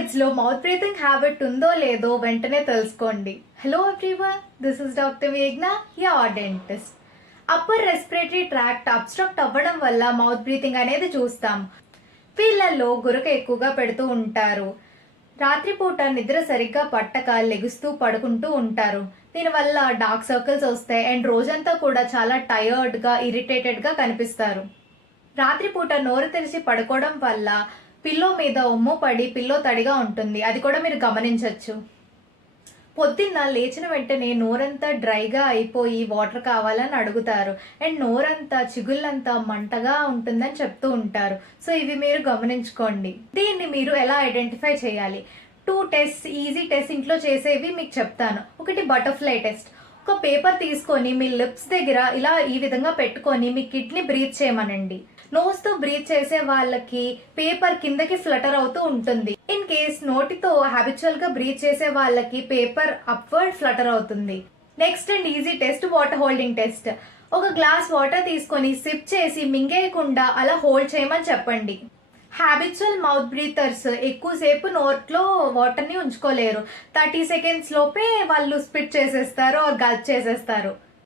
కిడ్స్లో mouth breathing habit ఉందో లేదో వెంటనే తెలుసుకోండి. Hello everyone, this is doctor మేఘ్నా, your dentist. Upper respiratory tract obstruct అవ్వడం వల్ల మౌత్ బ్రీతింగ్ అనేది చూస్తాం. వీళ్ళల్లో గురక ఎక్కువగా పెడుతూ ఉంటారు. రాత్రిపూట నిద్ర సరిగ్గా పట్టక లెగుస్తూ పడుకుంటూ ఉంటారు. దీనివల్ల డార్క్ సర్కిల్స్ వస్తాయి అండ్ రోజంతా కూడా చాలా టయర్డ్గా ఇరిటేటెడ్గా కనిపిస్తారు. రాత్రిపూట నోరు తెరిచి పడుకోవడం వల్ల పిల్లో మీద ఉమ్ము పడి పిల్లో తడిగా ఉంటుంది. అది కూడా మీరు గమనించవచ్చు. పొద్దున్న లేచిన వెంటనే నోరంతా డ్రైగా అయిపోయి వాటర్ కావాలని అడుగుతారు అండ్ నోరంతా చిగుళ్ళంతా మంటగా ఉంటుందని చెప్తూ ఉంటారు. సో ఇవి మీరు గమనించుకోండి. దీన్ని మీరు ఎలా ఐడెంటిఫై చేయాలి? 2 టెస్ట్, ఈజీ టెస్ట్ ఇంట్లో చేసేవి మీకు చెప్తాను. ఒకటి బటర్ఫ్లై టెస్ట్. ఒక పేపర్ తీసుకొని మీ లిప్స్ దగ్గర ఇలా ఈ విధంగా పెట్టుకొని మీ కిడ్నీ బ్రీత్ చేయమనండి. నోస్తో బ్రీత్ చేసే వాళ్ళకి పేపర్ కిందకి ఫ్లటర్ అవుతూ ఉంటుంది. ఇన్ కేస్ నోటితో హ్యాబిచువల్ గా బ్రీత్ చేసే వాళ్ళకి పేపర్ అప్వర్డ్ ఫ్లటర్ అవుతుంది. Next and easy test water holding test. ఒక గ్లాస్ వాటర్ తీసుకొని సిప్ చేసి మింగేయకుండా అలా హోల్డ్ చేయమని చెప్పండి. హ్యాబిచువల్ మౌత్ బ్రీతర్స్ ఎక్కువసేపు నోట్లో వాటర్ని ఉంచుకోలేరు. 30 సెకండ్స్ లోపే వాళ్ళు స్పిట్ చేసేస్తారు ఆర్ గల్ప్ చేసేస్తారు.